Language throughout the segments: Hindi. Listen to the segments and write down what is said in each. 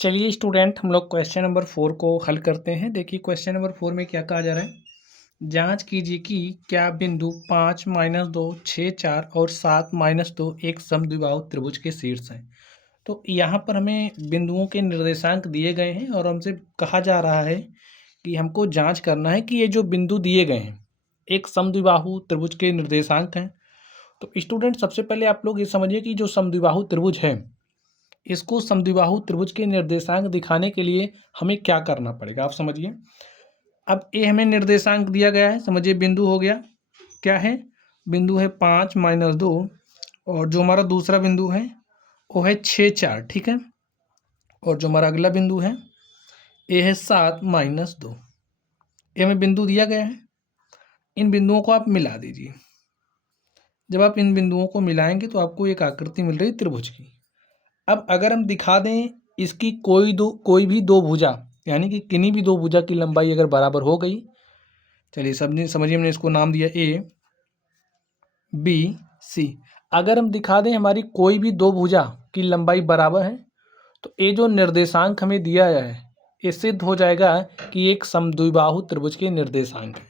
चलिए स्टूडेंट, हम लोग क्वेश्चन नंबर 4 को हल करते हैं। देखिए क्वेश्चन नंबर 4 में क्या कहा जा रहा है। जांच कीजिए कि क्या बिंदु 5 -2 6 4 और 7 -2 एक समद्विबाहु त्रिभुज के शीर्ष हैं। तो यहाँ पर हमें बिंदुओं के निर्देशांक दिए गए हैं और हमसे कहा जा रहा है कि हमको जांच करना है कि ये जो बिंदु दिए गए हैं एक समद्विबाहु त्रिभुज के निर्देशांक हैं। तो स्टूडेंट, सबसे पहले आप लोग ये समझिए कि जो समद्विबाहु त्रिभुज है, इसको समद्विबाहु त्रिभुज के निर्देशांक दिखाने के लिए हमें क्या करना पड़ेगा, आप समझिए। अब ये हमें निर्देशांक दिया गया है, समझिए बिंदु हो गया, क्या है, बिंदु है 5 -2 और जो हमारा दूसरा बिंदु है वो है 6 4, ठीक है। और जो हमारा अगला बिंदु है ये है 7 -2। ये हमें बिंदु दिया गया है। इन बिंदुओं को आप मिला दीजिए। जब आप इन बिंदुओं को मिलाएंगे तो आपको एक आकृति मिल रही त्रिभुज की। अब अगर हम दिखा दें इसकी कोई भी दो भुजा, यानी कि किन्हीं भी दो भुजा की लंबाई अगर बराबर हो गई, चलिए समझिए हमने इसको नाम दिया ए बी सी। अगर हम दिखा दें हमारी कोई भी दो भुजा की लंबाई बराबर है तो ये जो निर्देशांक हमें दिया गया है ये सिद्ध हो जाएगा कि एक समद्विबाहु त्रिभुज के निर्देशांक है।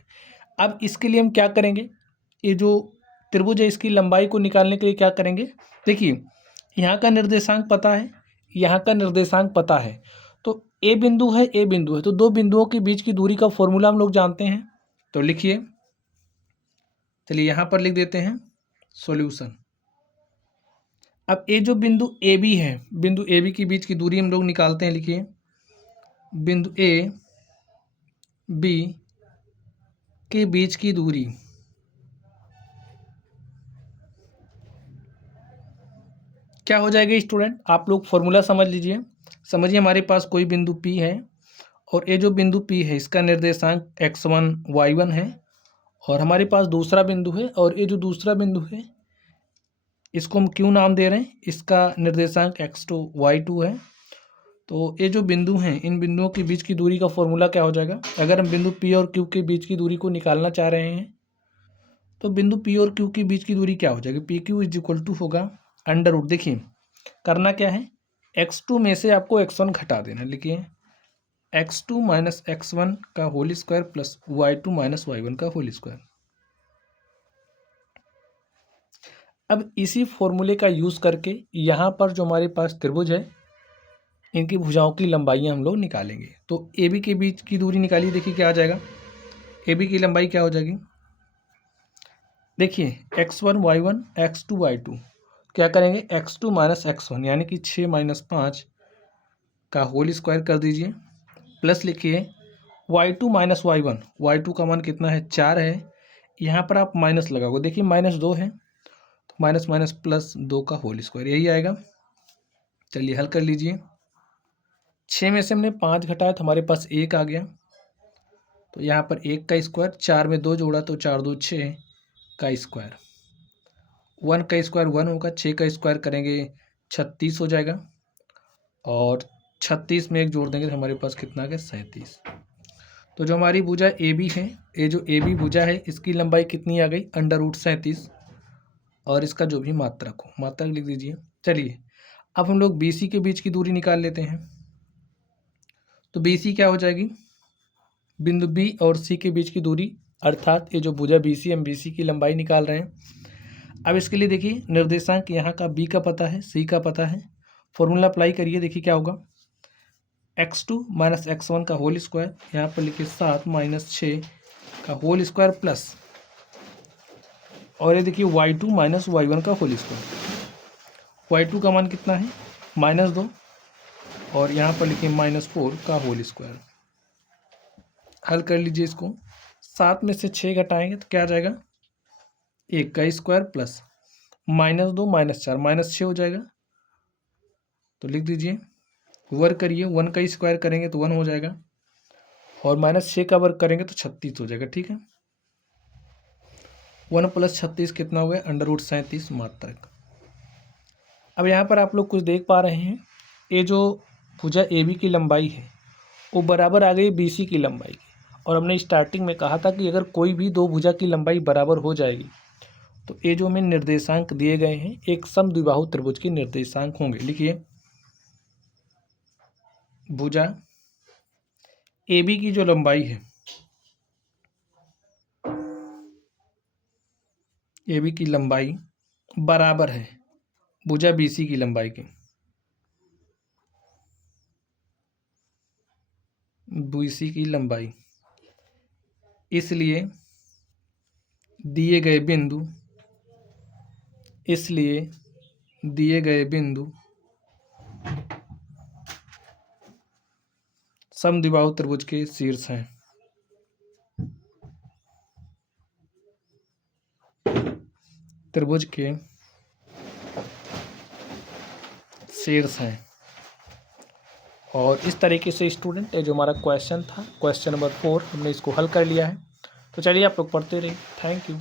अब इसके लिए हम क्या करेंगे, ये जो त्रिभुज है इसकी लंबाई को निकालने के लिए क्या करेंगे। देखिए यहाँ का निर्देशांक पता है, यहाँ का निर्देशांक पता है, तो ए बिंदु है, ए बिंदु है, तो दो बिंदुओं के बीच की दूरी का फॉर्मूला हम लोग जानते हैं। तो लिखिए, चलिए यहाँ पर लिख देते हैं सॉल्यूशन। अब ये जो बिंदु ए बी है, बिंदु ए बी के बीच की दूरी हम लोग निकालते हैं। लिखिए, बिंदु ए बी के बीच की दूरी क्या हो जाएगी स्टूडेंट, आप लोग फॉर्मूला समझ लीजिए। समझिए हमारे पास कोई बिंदु P है और ये जो बिंदु P है इसका निर्देशांक x1 y1 है, और हमारे पास दूसरा बिंदु है और ये जो दूसरा बिंदु है इसको हम क्यों नाम दे रहे हैं, इसका निर्देशांक x2 y2 है। तो ये जो बिंदु हैं इन बिंदुओं के बीच की दूरी का फॉर्मूला क्या हो जाएगा। अगर हम बिंदु P और Q के बीच की दूरी को निकालना चाह रहे हैं तो बिंदु P और Q के बीच की दूरी क्या हो जाएगी, PQ = होगा अंडर रूट। देखिए करना क्या है, x2 में से आपको x1 घटा देना। लिखिए x2 - x1 का whole square plus y2 - y1 का होल स्क्वायर। अब इसी फॉर्मूले का यूज़ करके यहाँ पर जो हमारे पास त्रिभुज है इनकी भुजाओं की लंबाइयाँ हम लोग निकालेंगे। तो ए बी के बीच की दूरी निकालिए, देखिए क्या आ जाएगा। ए बी की लंबाई क्या हो जाएगी, देखिए x1 y1 x2 y2, क्या करेंगे x2 - x1 यानी कि 6 - 5 का होल स्क्वायर कर दीजिए, प्लस लिखिए y2 - y1, y2 का मान कितना है 4 है, यहाँ पर आप माइनस लगाओगे, देखिए -2 है तो माइनस माइनस प्लस 2 का होल स्क्वायर, यही आएगा। चलिए हल कर लीजिए। 6 में से हमने 5 घटाया तो हमारे पास 1 आ गया, तो यहाँ पर 1 का स्क्वायर, 4 में 2 जोड़ा तो 4 2 6 का स्क्वायर, 1 का स्क्वायर 1 होगा, 6 का स्क्वायर करेंगे 36 हो जाएगा, और 36 में 1 जोड़ देंगे तो हमारे पास कितना आ गया 37। तो जो हमारी भुजा ए बी है, ये जो ए बी भुजा है इसकी लंबाई कितनी आ गई, √37, और इसका जो भी मात्रक हो मात्रक लिख दीजिए। चलिए अब हम लोग बी सी के बीच की दूरी निकाल लेते हैं। तो बी सी क्या हो जाएगी, बिंदु बी और सी के बीच की दूरी, अर्थात ये जो भुजा बी सी, हम बी सी की लंबाई निकाल रहे हैं। अब इसके लिए देखिए निर्देशांक यहाँ का बी का पता है, सी का पता है, फॉर्मूला अप्लाई करिए, देखिए क्या होगा, x2 - x1 का होल स्क्वायर, यहाँ पर लिखिए 7 - 6 का होल स्क्वायर प्लस, और ये देखिए y2 - y1 का होल स्क्वायर। y2 का मान कितना है -2, और यहाँ पर लिखिए -4 का होल स्क्वायर। हल कर लीजिए इसको, 7 में से 6 घटाएंगे तो क्या आ जाएगा, 1 का स्क्वायर प्लस -2 - 4 -6 हो जाएगा। तो लिख दीजिए, वर्ग करिए, 1 का स्क्वायर करेंगे तो 1 हो जाएगा, और -6 का वर्ग करेंगे तो 36 हो जाएगा, ठीक है। 1 + 36 कितना हुआ, √37 मात्रक। अब यहाँ पर आप लोग कुछ देख पा रहे हैं, ये जो भुजा ए बी की लंबाई है वो बराबर आ गई बी सी की लंबाई की, और हमने स्टार्टिंग में कहा था कि अगर कोई भी दो भुजा की लंबाई बराबर हो जाएगी तो ये जो हमें निर्देशांक दिए गए हैं एक समद्विबाहु त्रिभुज के निर्देशांक होंगे। लिखिए भुजा ए बी की जो लंबाई है, ए बी की लंबाई बराबर है भुजा बी सी की लंबाई के। बी सी की लंबाई, इसलिए दिए गए बिंदु, इसलिए दिए गए बिंदु समद्विबाहु त्रिभुज के शीर्ष हैं। त्रिभुज के शीर्ष हैं। और इस तरीके से स्टूडेंट, ये जो हमारा क्वेश्चन था, क्वेश्चन नंबर 4, हमने इसको हल कर लिया है। तो चलिए आप लोग पढ़ते रहिए। Thank you.